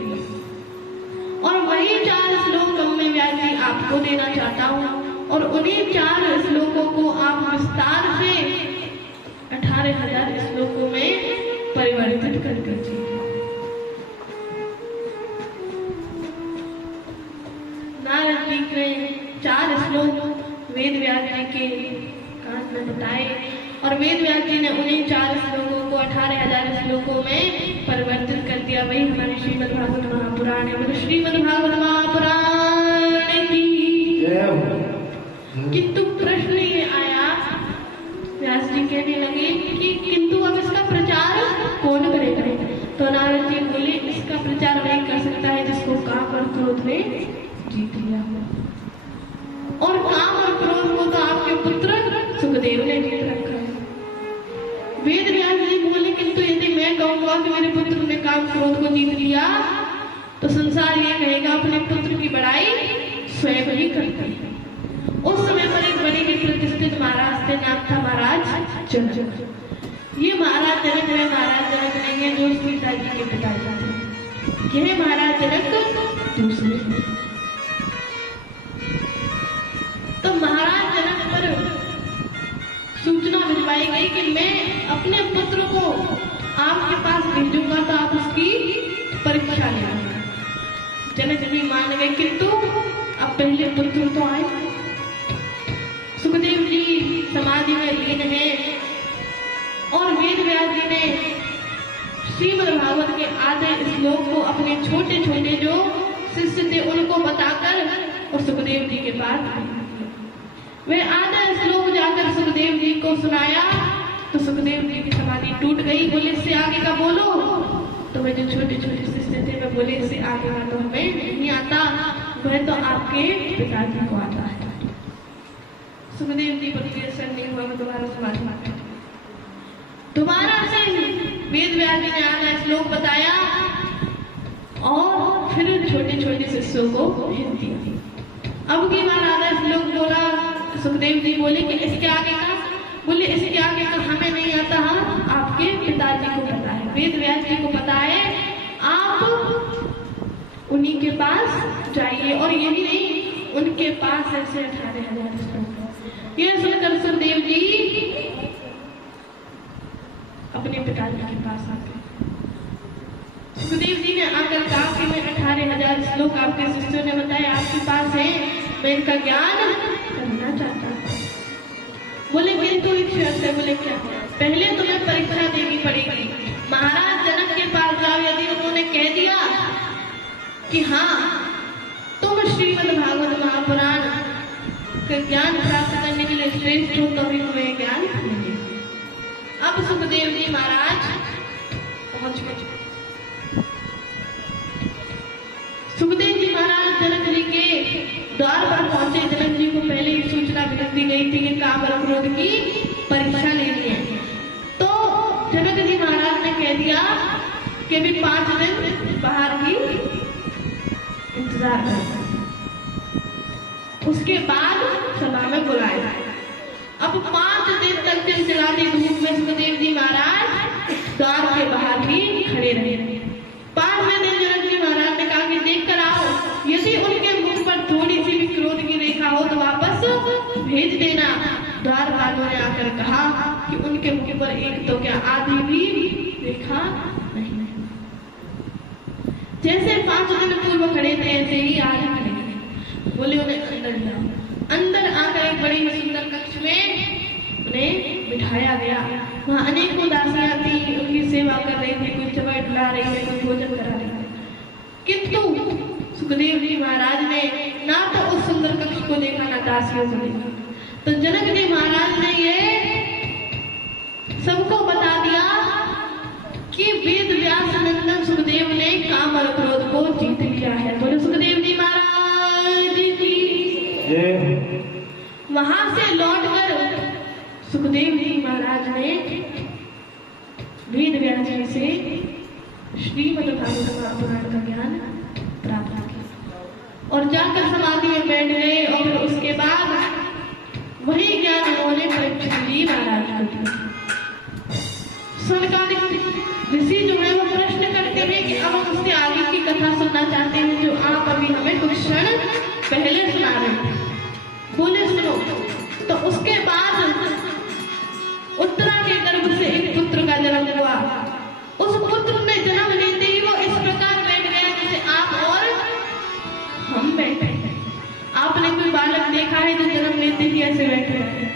और वही 4 श्लोक मैं व्यास जी आपको देना चाहता हूँ, और उन्हीं 4 श्लोकों को आप विस्तार से 18,000 श्लोकों में परिवर्तित कर दीजिए। नारद जी के 4 श्लोक वेद व्यास जी के कान में बताए, और वेद व्यास जी ने उन्हीं 4 श्लोकों को 18,000 श्लोकों में परिवर्तित कर दिया। वही हमारे श्रीमद् भागवत महापुराण है। मतलब श्रीमद् भागवत महापुराण की। किंतु प्रश्न ये आया, व्यास जी कहने लगे कि किंतु अब इसका प्रचार कौन करेगा? तो नारद जी बोले इसका प्रचार नहीं कर सकता है जिसको काम और क्रोध में जीत लिया हो, और काम और क्रोध को तो आपके पुत्र सुखदेव ने जीत रखा है। वेद व्यास जी बोले किंतु यदि मैं कहूंगा कि मेरे पुत्र ने काम क्रोध को जीत लिया तो संसार ये कहेगा अपने पुत्र की बड़ाई स्वयं ही करते हैं, उस समय पर एक बड़े ही प्रतिष्ठित महाराज थे, नाम था महाराज जनक। ये महाराज जनक वे महाराज जनक नहीं है जो सीता जी के पिताजी थे, यह महाराज जनक दूसरे। तो महाराज जनक पर सूचना भिजवाई गई कि मैं अपने पुत्र को आपके पास भेजूंगा तो आप उसकी परीक्षा लेना। जनक जी मान गए, किंतु अब पहले पुत्र तो आए। सुखदेव जी समाधि में लीन है और वेद व्यास जी ने श्रीमद् भागवत के आधे श्लोक को अपने छोटे छोटे जो शिष्य थे उनको बताकर और सुखदेव जी के पास वे आधा श्लोक जाकर सुखदेव जी को सुनाया तो सुखदेव जी की समाधि टूट गई। बोले इससे आगे का बोलो। तो वे जो छोटे छोटे शिष्य थे वे बोले इससे आगे का तो हमें नहीं आता, वह तो आपके पिताजी को आता है। सुखदेव जी पर असर नहीं हुआ, मैं दोबारा समाधि माता दोबारा से वेद व्यास जी ने आधा श्लोक बताया और फिर छोटे छोटे शिष्यों को भेज दिया। अब की बार आधा श्लोक बोला, सुखदेव जी बोले कि इसके आगे का, बोले इसके आगे का हमें नहीं आता, हाँ आपके पिताजी को पता है, वेद व्यास जी को पता है, आप उन्हीं के पास जाइए। और यही नहीं, उनके पास ऐसे 18,000 श्लोक। यह सुनकर सुखदेव जी अपने पिताजी के पास आ गए। सुखदेव जी ने आकर कहा कि मैं 18,000 श्लोक आपके शिष्यों ने बताया आपके पास है, मैं इनका ज्ञान करना चाहता हूँ। बोले किंतु एक शर्त है। बोले क्या? पहले तुम्हें परीक्षा देनी पड़ेगी। महाराज जनक के पास जाओ, यदि उन्होंने कह दिया कि हाँ तुम श्रीमद् भागवत महापुराण का ज्ञान प्राप्त करने के लिए श्रेष्ठ हो, तो भी तुम्हें ज्ञान मिलेगा। अब सुखदेव जी महाराज पहुंच गए। सुखदेव जी महाराज जनक जी के द्वार पर पहुंचे। जनक जी को पहले ही सूचना भेज दी गई थी कि काम और क्रोध की परीक्षा लेनी है। तो जनक जी महाराज ने कह दिया कि भी 5 दिन बाहर की इंतजार करना, उसके बाद सभा में बुलाया। अब 5 दिन तक चिलचिलाती धूप में सुखदेव जी महाराज द्वार के बाहर ही खड़े रहे। 5वें दिन जनक जी महाराज ने कहा कि देख कर आओ, यदि उनके मुख पर थोड़ी सी भी क्रोध की रेखा हो तो वापस भेज देना। द्वार वालों ने आकर कहा कि उनके मुख पर एक तो क्या आधी भी रेखा नहीं। जैसे 5 दिन पूर्व खड़े थे ऐसे ही आज खड़े। बोले उन्हें अंदर जाओ। अंदर आकर एक बड़ी सुंदर कक्ष में उन्हें बिठाया गया। वहाँ अनेकों दासियां थी, उनकी सेवा कर रही थी, कोई चबई डुला रही थी, कोई भोजन करा रही थी। किंतु सुखदेव जी महाराज ने ना तो उस सुंदर कक्ष को देखा ना दासियों को देखा। तो जनक जी महाराज ने ये सबको बता दिया कि वेद व्यास नंदन सुखदेव ने काम और क्रोध को जीत लिया है। बोले सुखदेव जी महाराज जी। वहां से लौटकर सुखदेव जी महाराज ने वेद व्यास जी से श्रीमद् भागवत महापुराण का ज्ञान प्राप्त किया और जाकर समाधि में बैठ गए। और फिर उसके बाद वही ज्ञान उन्होंने परीक्षित जी महाराज को दिया। सनकादिक ऋषि जो है वो प्रश्न करते हैं कि अब हम उससे आगे की कथा सुनना चाहते हैं जो आप अभी हमें कुछ क्षण पहले सुना रहे थे। बोले सुनो। तो उसके बाद उत्तरा के गर्भ से एक पुत्र का जन्म हुआ। उस पुत्र ने जन्म लेते ही वो इस प्रकार बैठ गया जैसे आप और हम बैठे हैं। आपने कोई बालक देखा है जो जन्म लेते ही ऐसे बैठे हैं?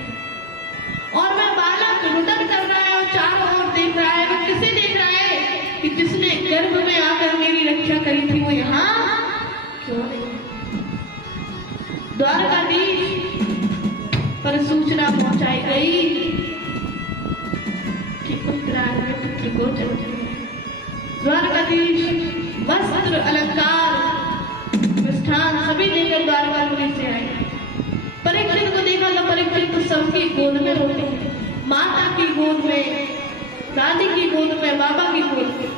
और वह बालक रुदन कर रहा है और चारों ओर देख रहा है। वह किसे देख रहा है कि जिसने गर्भ में आकर मेरी रक्षा करी थी वो यहाँ क्यों नहीं? द्वारकाधीश पर सूचना पहुंचाई गई कि उत्तरायण में पुत्र को जन्म दिया। द्वारकाधीश वस्त्र अलंकार मिष्ठान सभी लेकर द्वारकापुरी से आए। परीक्षित को देखा तो परीक्षित तो सबकी गोद में रोते हैं, माता की गोद में, दादी की गोद में, बाबा की गोद में।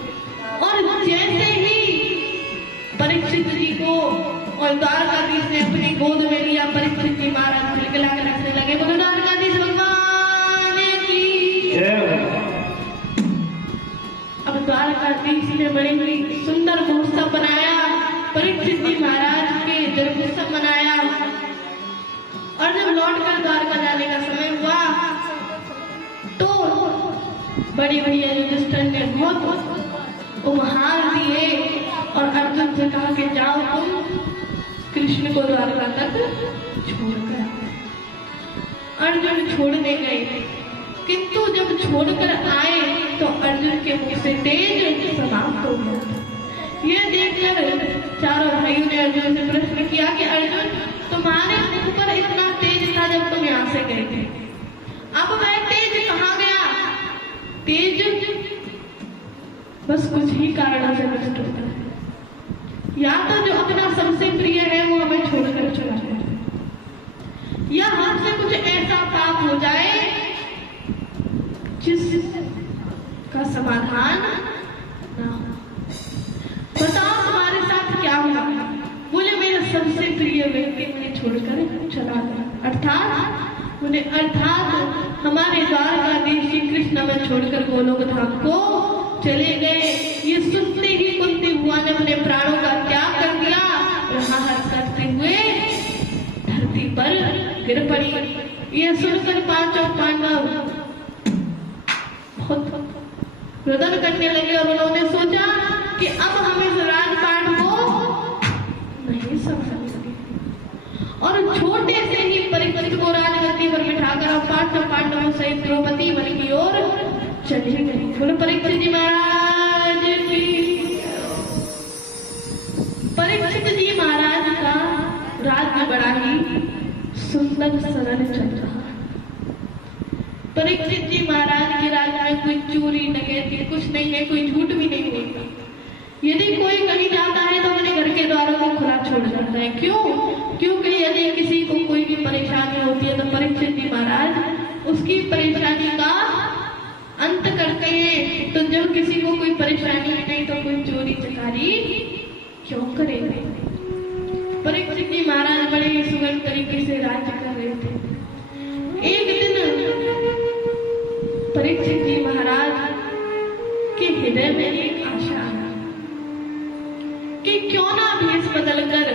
और जैसे ही परीक्षित जी को और द्वारकाधीश ने अपनी गोद में लिया, परीक्षित की महाराज जब लौटकर द्वारका जाने का समय हुआ तो बड़ी भैया युधिष्ठिर ने बहुत उपहार दिए और अर्जुन से कहा कि जाओ तुम कृष्ण को द्वारका तक छोड़कर। अर्जुन छोड़ने गए, किंतु जब छोड़कर आए तो अर्जुन के मुख से तेज समाप्त हो गया। यह देखकर चारों भाइयों ने अर्जुन से प्रश्न किया कि अर्जुन, तुम्हारे मुख पर इतना तेज था जब तुम यहाँ से गए थे, अब वह तेज कहाँ गया? तेज बस कुछ ही कारणों से नष्ट होता है, या तो जो अपना सबसे प्रिय है वो हमें छोड़कर चला जाए, या हमसे कुछ ऐसा पाप हो जाए जिसका समाधान ना हो। बताओ तुम्हारे साथ क्या हुआ? बोले मेरा सबसे प्रिय व्यक्ति मुझे छोड़कर चला गया, अर्थात हमारे द्वारकाधीश श्री कृष्ण हमें छोड़कर गोलोक धाम को चले गए। ये सुनते ही कुंती बुआ ने अपने प्राणों का त्याग कर दिया और हाहाकार करते हुए धरती पर गिर पड़ी। ये सुनकर पांचों पांडव बहुत रुदन करने लगे और उन्होंने सोचा कि अब हम इस राजपाट को नहीं संभाल सके और छोटे से ही परीक्षित को राजगद्दी पर बिठाकर पांचों पांडवों सहित द्रौपदी वन की ओर चली गई। बोले परीक्षित जी महाराज की। परीक्षित जी महाराज का राज्य बड़ा ही सुंदर सरल चल रहा। परीक्षित जी महाराज के राज्य में कोई चोरी डकैती कुछ नहीं है, कोई झूठ भी नहीं होता। यदि कोई कहीं जाता है तो अपने घर के द्वारों को खुला छोड़ जाता है। क्यों? क्योंकि यदि किसी को कोई भी परेशानी होती है तो परीक्षित जी महाराज उसकी परेशानी का अंत करते हैं। तो जब किसी को कोई परेशानी नहीं तो कोई चोरी चकारी क्यों करेगा? परीक्षित जी महाराज बड़े ही सुगम तरीके से राज्य कर रहे थे। एक दिन परीक्षित जी महाराज के हृदय में एक आशा आया कि क्यों ना भेष बदलकर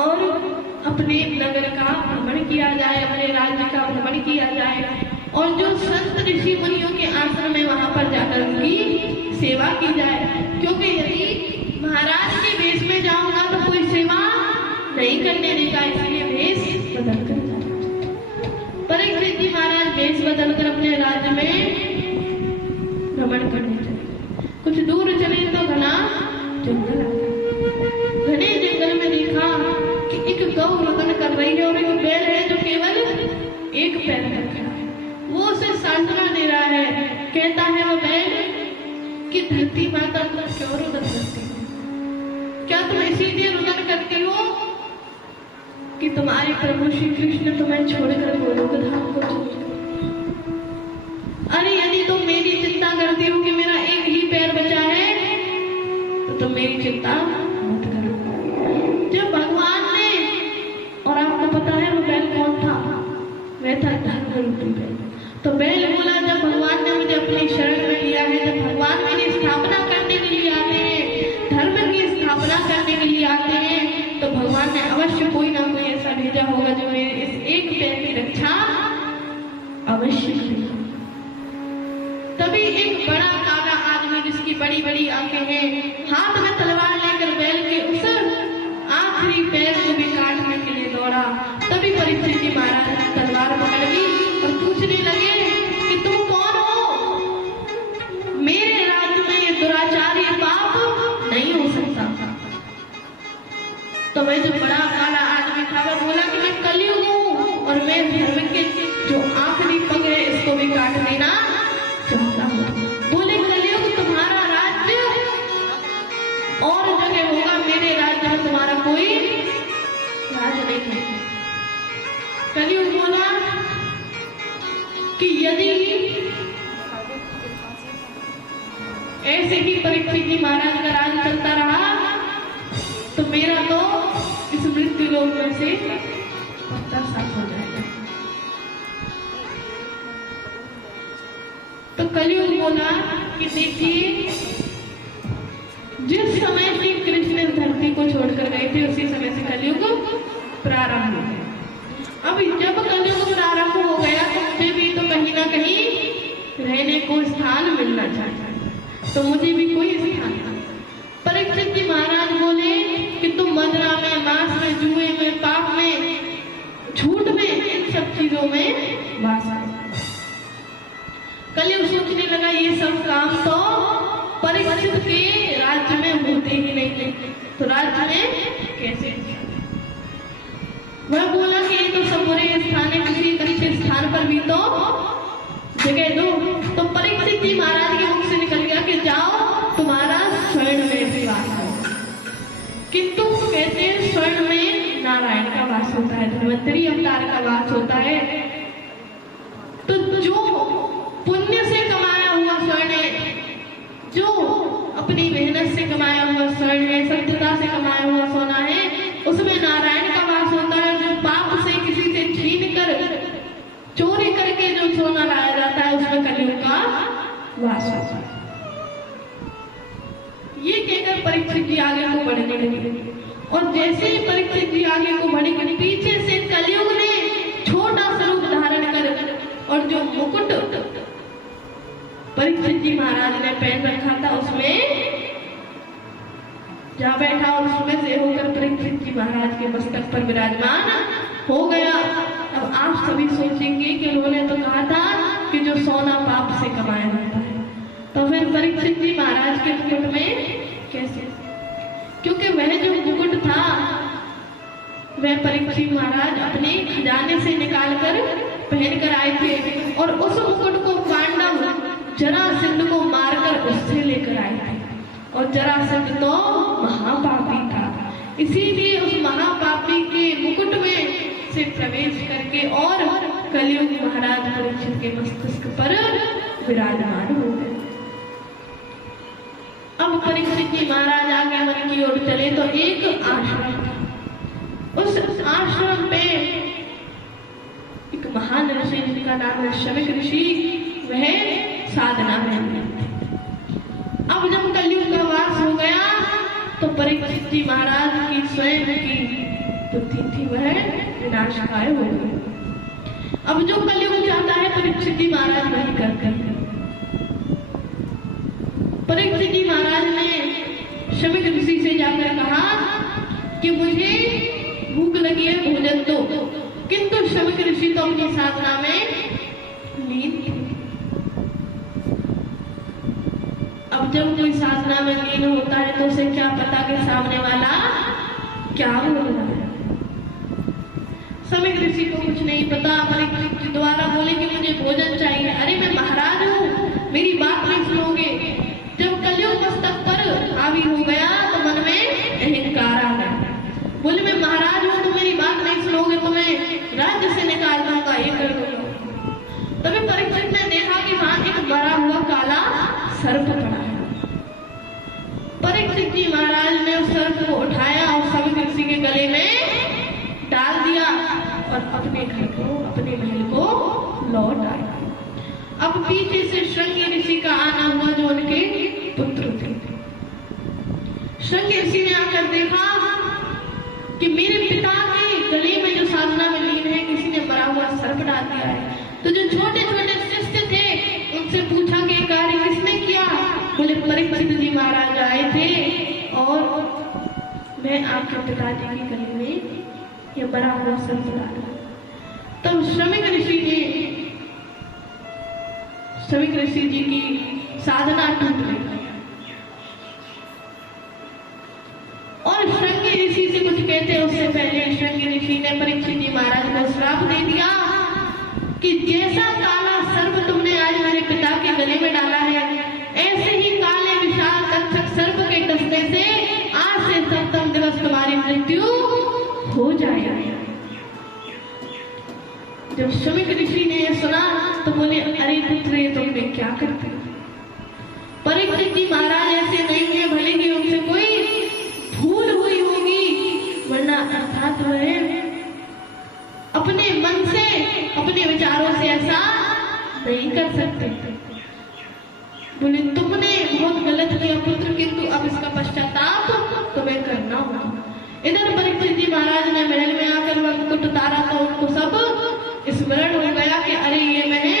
और अपने नगर का भ्रमण किया जाए, अपने राज्य का भ्रमण किया जाए और जो संत ऋषि मुनियों के आश्रम में वहां पर जाकर उनकी सेवा की जाए। क्योंकि यदि महाराज के भेष में जाऊंगा तो कोई सेवा नहीं करने देगा, इसलिए भेष बदल कर जाए। परीक्षित जी महाराज भेष बदलकर अपने राज्य में भ्रमण करने चले। कुछ दूर चले तो घना जंगल आ गया। घने जंगल में देखा कि एक गौ रुदन कर रही है और एक बैल है जो केवल एक पैर पर खड़ा है। वो उसे सांत्वना दे रहा है। कहता है वो बैल कि धरती माता तुम क्यों रुदन करती हो? क्या तुम इसीलिए रुदन करती हो कि तुम्हारे प्रभु श्री कृष्ण तुम्हें छोड़कर गोलोक धाम को चले गए? अरे यदि तुम मेरी चिंता करती हो कि मेरा एक ही पैर बचा है तो तुम मेरी चिंता मत करो। जब भगवान ने, और आपको पता है वो बैल कौन था? वह था धर्म रूपी बैल। तो बैल बोला जब भगवान ने मुझे अपनी शरण में लिया है, जब भगवान मेरी स्थापना करने के लिए आते हैं, धर्म की स्थापना करने के लिए आते हैं, तो भगवान ने अवश्य कोई ना कोई ऐसा भेजा होगा जो मेरे इस एक पैर की रक्षा अवश्य करेगा। तभी एक बड़ा काला आदमी जिसकी बड़ी बड़ी आंखें हैं, हाथ में तलवार लेकर बैल के उस आखिरी पैर को भी काटने के लिए दौड़ा। तभी परीक्षित जी महाराज तलवार पकड़ ली और पूछने लगे कि तुम कौन हो? मेरे राज्य में ये दुराचार ये पाप नहीं हो सकता। तो वह जो बड़ा काला आदमी था वह बोला कि मैं कलयुग हूँ और मैं धर्म के जो आखिरी पंग है इसको भी काट देना चाहता हूँ। बोले कलयुग तुम्हारा राज्य और जगह होगा, मेरे राज्य में तुम्हारा कोई राज नहीं है। कलयुग बोला कि यदि ऐसे ही परीक्षित जी महाराज का राज चलता रहा तो मेरा तो इस मृत्यु लोक में से पत्ता साफ हो जाएगा। तो कलयुग बोला कि देखिए जिस समय श्री कृष्ण इस धरती को छोड़कर गए थे उसी समय से कलयुग प्रारंभ हो गया। अब जब कलयुग प्रारंभ हो गया तो मुझे भी तो कहीं ना कहीं रहने को स्थान मिलना चाहिए, तो मुझे भी कोई स्थान था। परीक्षित जी महाराज बोले कि तुम मदिरा में, मांस में, जुए में, पाप में, झूठ में, इन सब चीजों में वास करो। कलयुग सोचने लगा ये सब काम तो परीक्षित के राज्य में होते ही नहीं है, तो राज्य में कैसे? वह बोला कि ये तो सब बुरे स्थान है, किसी अच्छे स्थान पर भी तो जगह दो। तो परीक्षित जी महाराज के मुख से निकल गया कि जाओ तुम्हारा स्वर्ण में भी वास हो। किंतु कहते हैं स्वर्ण में नारायण का वास होता है, धन्वंतरी अवतार का वास होता है। तो जो पुण्य से कमाया हुआ स्वर्ण है, जो अपनी मेहनत से कमाया हुआ स्वर्ण है, सत्यता से कमाया हुआ सोना है, उसमें नारायण का वास होता है। जो पाप से किसी से छीन कर, चोरी करके जो सोना लाया जाता है, उसमें कलयुग का वास होता है। ये कहकर परीक्षित जी आगे को बढ़ने लगे, और जैसे ही परीक्षित जी आगे को बढ़े, पीछे से कलयुग ने छोटा स्वरूप धारण कर, और जो मुकुट परीक्षित जी महाराज ने पहन रखा था उसमें जा बैठा, और उसमें से होकर परीक्षित जी महाराज के मस्तक पर विराजमान हो गया। अब आप सभी सोचेंगे कि उन्होंने तो कहा था कि जो सोना पाप से कमाया जाता है, तो फिर परीक्षित जी महाराज के मुकुट में कैसे? क्योंकि वह जो मुकुट था वह परीक्षित महाराज अपने खजाने से निकालकर पहन कर आए थे, और उस मुकुट को पांडव जरासंध को मारकर उससे लेकर आए थे। और जरासंध तो महापापी था, इसीलिए उस महापापी के मुकुट में से प्रवेश करके और कलयुग महाराज परीक्षित के मस्तिष्क पर विराजमान हो गए। अब परीक्षित जी महाराज आगे मन की ओर चले तो एक आश्रम था। उस आश्रम में एक महान ऋषि जिनका नाम है शमिक ऋषि, वह साधना में। अब जब कलयुग का वास हो गया तो परीक्षित जी महाराज की स्वयं की बुद्धि थी वह विनाशकाय हो गई। अब जो कलयुग चाहता है परीक्षित जी महाराज वही करते हैं। परीक्षित जी महाराज ने शमिक ऋषि से जाकर कहा कि मुझे भूख लगी है, भोजन दो। किंतु शमिक ऋषि तो अपनी साधना में लीन थे। अब जब कोई साधना में लीन होता है तो उसे क्या पता कि सामने वाला क्या बोल रहा है। शमिक ऋषि को कुछ नहीं पता। परीक्षित जी द्वारा बोले कि मुझे भोजन चाहिए। अरे मैं महाराज हूँ, मेरी बात नहीं सुनोगे। जब कलयुग मस्तक पर हावी हो गया तो मन में अहंकार आ गया। बोले मैं महाराज हूँ, तुम मेरी बात नहीं सुनोगे तो मैं राज्य से निकाल दूंगा, ये कर दूंगा। तभी परीक्षित ने देखा कि वहां एक बड़ा हुआ काला सर्प पड़ा है। परीक्षित जी महाराज ने उस सर्प को उठाया और शमिक ऋषि के गले में डाल दिया और अपने घर को, अपने महल को लौट आया। अब पीछे से श्रृंगी ऋषि का आना हुआ जो उनके पुत्र थे। श्रृंगी ऋषि ने आकर देखा कि मेरे पिता के गले में जो साधना में लीन है किसी ने मरा हुआ सर्प डाल दिया है। तो जो छोटे छोटे शिष्य थे उनसे पूछा कि कार्य किसने किया। बोले परीक्षित जी महाराज आए थे और मैं आपके पिताजी के गले में ये मरा हुआ सर्प डाला। तब शमिक ऋषि जी की साधना टूट गई और श्रृंगी ऋषि से कुछ कहते उससे पहले श्रृंगी ऋषि ने परीक्षित जी महाराज को श्राप दे दिया कि जैसा काला सर्प तुमने आज मेरे पिता के गले में डाला है, ऐसे ही काले विशाल तक्षक सर्प के डसने से आज से सप्तम दिवस तुम्हारी मृत्यु हो जाएगी। जब शमिक ऋषि ने यह सुना तो बोले अरे पुत्र ये तुमने क्या कर दिया। परीक्षित जी महाराज ऐसे नहीं है, भले ही उनसे कोई भूल हुई होगी, वरना अर्थात वह अपने मन से, अपने विचारों से ऐसा नहीं कर सकते। बोले तुमने बहुत गलत किया पुत्र, किंतु अब इसका पश्चाताप तुम्हें करना होगा। इधर परीक्षित जी महाराज ने महल में आकर मुकुट उतारा तो उनको सब स्मरण हो गया कि अरे ये मैंने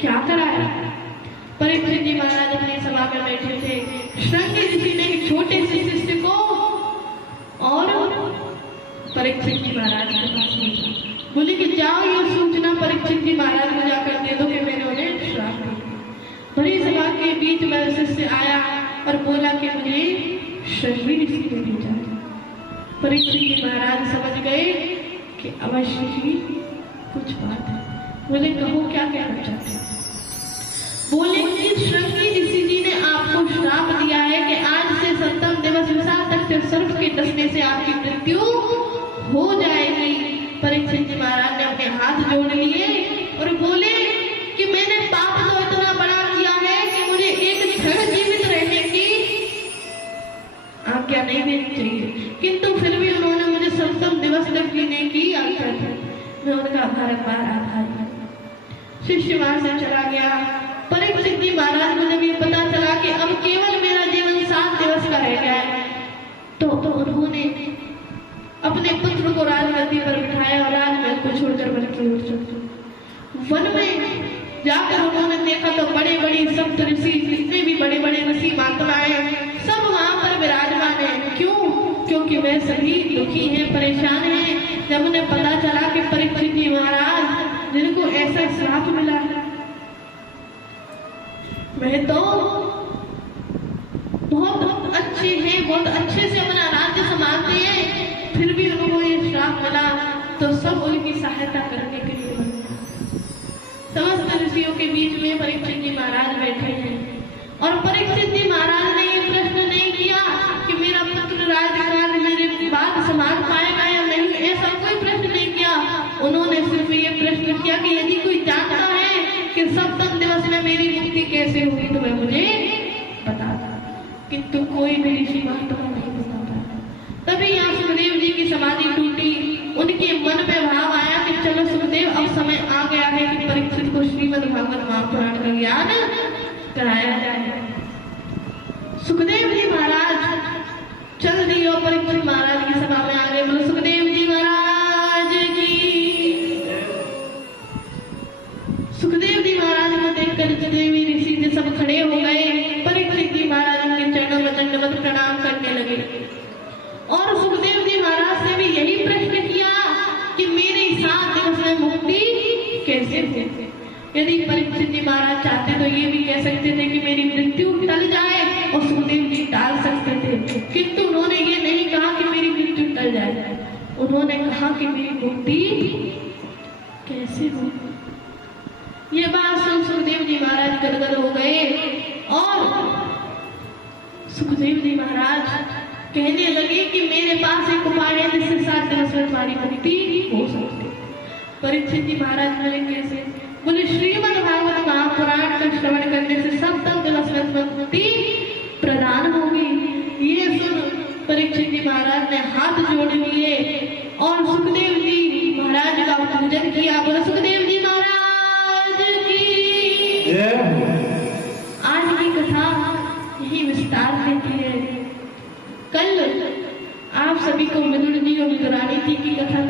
क्या कराया। परीक्षित जी महाराज अपने सभा में बैठे थे। श्रृंगी ऋषि ने एक छोटे से शिष्य को और परीक्षित जी महाराज के पास भेजा। बोले कि जाओ ये सूचना परीक्षित जी महाराज को जाकर दे दो कि मैंने उन्हें श्राप दिया। बड़ी सभा के बीच में शिष्य आया और बोला कि मुझे श्रृंगी ऋषि ने भेजा। परीक्षित जी महाराज समझ गए कि अवश्य ही कुछ बात है। बोले कहो क्या कहना चाहते हैं। बोले कि श्रृंगी ऋषि जी ने आपको श्राप दिया है कि आज से 7 दिवस विशाल तक से सर्प के डसने से आपकी मृत्यु हो जाएगी। परीक्षित जी महाराज ने अपने हाथ जोड़ लिए और बोले कि मैंने पाप तो इतना बड़ा किया है कि मुझे एक क्षण जीवित रहने की आज्ञा नहीं देनी चाहिए, किंतु फिर भी उन्होंने मुझे 7 दिवस तक जीने की आज्ञा दी। मैं उनका बारंबार आभारी। शिष्य वहां से चला गया। परीक्षित जी महाराज को जब ये पता चला कि अब केवल मेरा जीवन 7 दिवस का रह गया है, तो उन्होंने अपने पुत्र को राजगद्दी पर बिठाया और राजमहल को छोड़कर वन की ओर चले। वन में जाकर उन्होंने देखा तो बड़े बड़े सप्त ऋषि, जितने भी बड़े बड़े ऋषि महात्माएं सब वहां पर विराजमान है। क्यों? क्योंकि वे सभी दुखी हैं, परेशान हैं। जब उन्हें पता चला कि परीक्षित जी महाराज जिनको ऐसा श्राप मिला, वह तो बहुत अच्छे हैं, बहुत अच्छे से अपना राज्य संभालते हैं, फिर भी उनको ये श्राप मिला तो सब उनकी सहायता करने के लिए बन गया। समस्त ऋषियों के बीच में परीक्षित जी महाराज बैठे हैं और परीक्षित जी महाराज ने ये प्रश्न नहीं किया कि मेरा पुत्र राजकाज मेरे बाद संभाल पाएगा या नहीं, ऐसा कोई प्रश्न नहीं किया। उन्होंने सिर्फ ये प्रश्न किया कि यदि कोई जानता है कि 7 दिवस में मेरी मुक्ति कैसे होगी तो वह मुझे बता दे, किंतु कोई भी ऋषि महात्मा नहीं बता पाया। तभी यहाँ सुखदेव जी की समाधि टूटी। उनके मन में भाव आया कि चलो सुखदेव, अब समय आ गया है कि परीक्षित को श्रीमद् भागवत महापुराण का ज्ञान कराया जाए। सुखदेव जी महाराज चल दिए और परीक्षित महाराज की सभा में आ गए। बोलो सुखदेव जी महाराज की। सुखदेव जी महाराज को देखकर देवी ऋषि जी सब खड़े हो गए। परीक्षित जी महाराज के चरणों में दंडवत प्रणाम करने लगे और सुखदेव जी महाराज से भी यही प्रश्न किया कि मेरी 7 दिवस में मुक्ति कैसे हो। यदि परीक्षित जी महाराज चाहते तो ये भी कह सकते थे कि मेरी मृत्यु टल जाए और सुखदेव जी टाल सकते थे, किंतु उन्होंने ये नहीं कहा कि मेरी मृत्यु टल जाए। उन्होंने कहा कि मेरी मुक्ति कैसे हो। ये बात सुन सुखदेव जी महाराज गदगद हो गए और सुखदेव जी महाराज कहने लगे कि मेरे पास एक उपाय है जिससे 7 दिवस में तुम्हारी मुक्ति हो सकती है। परीक्षित जी महाराज बोले कैसे? बोले श्रीमद् भागवत महापुराण का श्रवण करने से 7 दिवस में मुक्ति प्रदान होगी। ये सुन परीक्षित जी महाराज ने हाथ जोड़ लिए और सुखदेव जी महाराज का पूजन किया। बोले सुखदेव जी महाराज की। आज की कथा यही विस्तार देती है। कल आप सभी को विदुर जी और विदुरानी जी की कथा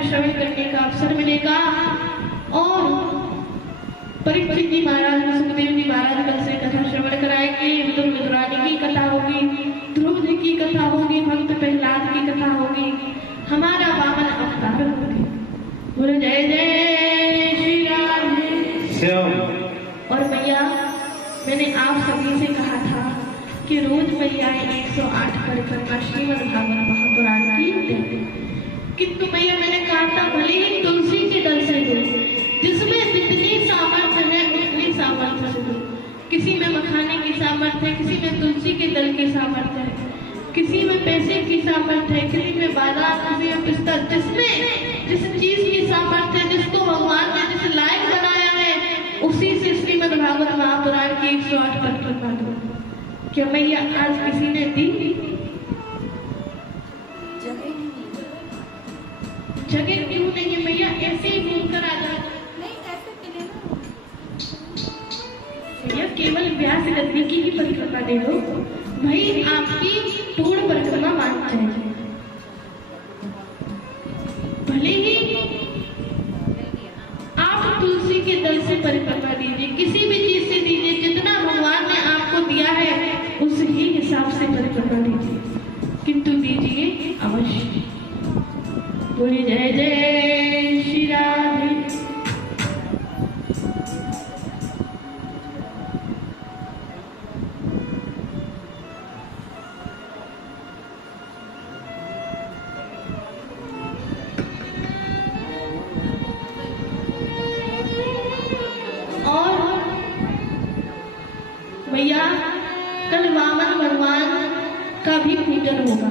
श्रवण करने का अवसर मिलेगा और परीक्षित जी महाराज सुखदेव जी महाराज कल से कथा श्रवण कराएंगे। विदुर विदुरानी की कथा होगी, ध्रुव जी की कथा होगी, भक्त प्रहलाद की कथा होगी, हमारा वामन अवतार होगी। बोले जय जय श्री राम। और भैया मैंने आप सभी से कहा था कि रोज मैया 108 परिक्रमा श्रीमद् भागवत महापुराण की देते, किंतु भैया मैंने कहा था भले ही तुलसी के दल से दो, जिसमें जितनी सामर्थ्य है उतनी सामर्थ्य से दो। किसी में मखाने की सामर्थ्य है, किसी में तुलसी के दल की सामर्थ्य है, किसी में पैसे की सामर्थ्य है, किसी में बादाम, किसी में पिस्ता, जिसमें जिस चीज की सामर्थ्य है, जिसको भगवान ने जिस लायक बनाया है, उसी से श्रीमद् भागवत महापुराण की 108 परिक्रमा दो। क्या मैया आज किसी ने दी? जगह क्यों नहीं है मैया? ऐसे ही घूमकर आ जाओ। भैया केवल व्यास गद्दी की ही परिक्रमा दे दो, भाई आपकी पूर्ण परिक्रमा मान चाहिए। बोली जय जय श्री राधे। और भैया कल वामन भगवान का भी पूजन होगा,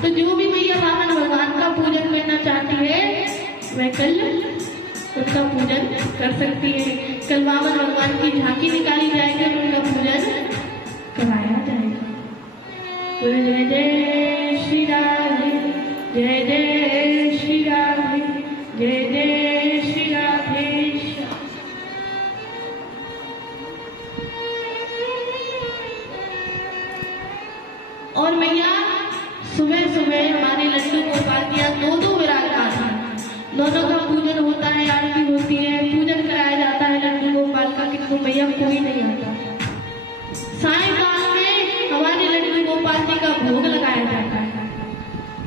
तो जो भी भैया वामन भगवान का पूजन करना चाहती है वह कल उनका पूजन कर सकती है। कल वामन भगवान की झांकी निकाली जाएगी और उनका पूजन कराया जाएगा। तो जय जय श्री राधे, जय जय श्री राधे, जय जय श्री राधे। और भैया सुबह सुबह हमारे लड्डू गोपाल की यहाँ दो विराजमान हैं, दोनों का पूजन होता है, आरती होती है, पूजन कराया जाता है लड्डू गोपाल का, किंतु भैया कोई नहीं आता। सायंकाल में हमारे लड्डू गोपाल जी का भोग लगाया जाता है,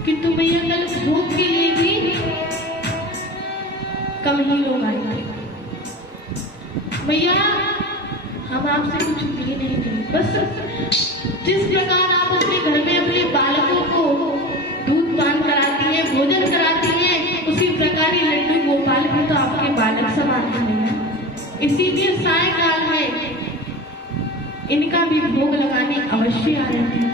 किंतु भैया कल भोग के लिए भी कम ही लोग आए थे। भैया हम आपसे कुछ लिए नहीं थे, बस जिस प्रकार आप अपने घर में अपने बालकों को दूध पान कराती हैं, भोजन कराती हैं, उसी प्रकार ही लड्डू गोपाल भी तो आपके बालक समान हैं। इसीलिए सायंकाल में इनका भी भोग लगाने अवश्य आ रहे थे।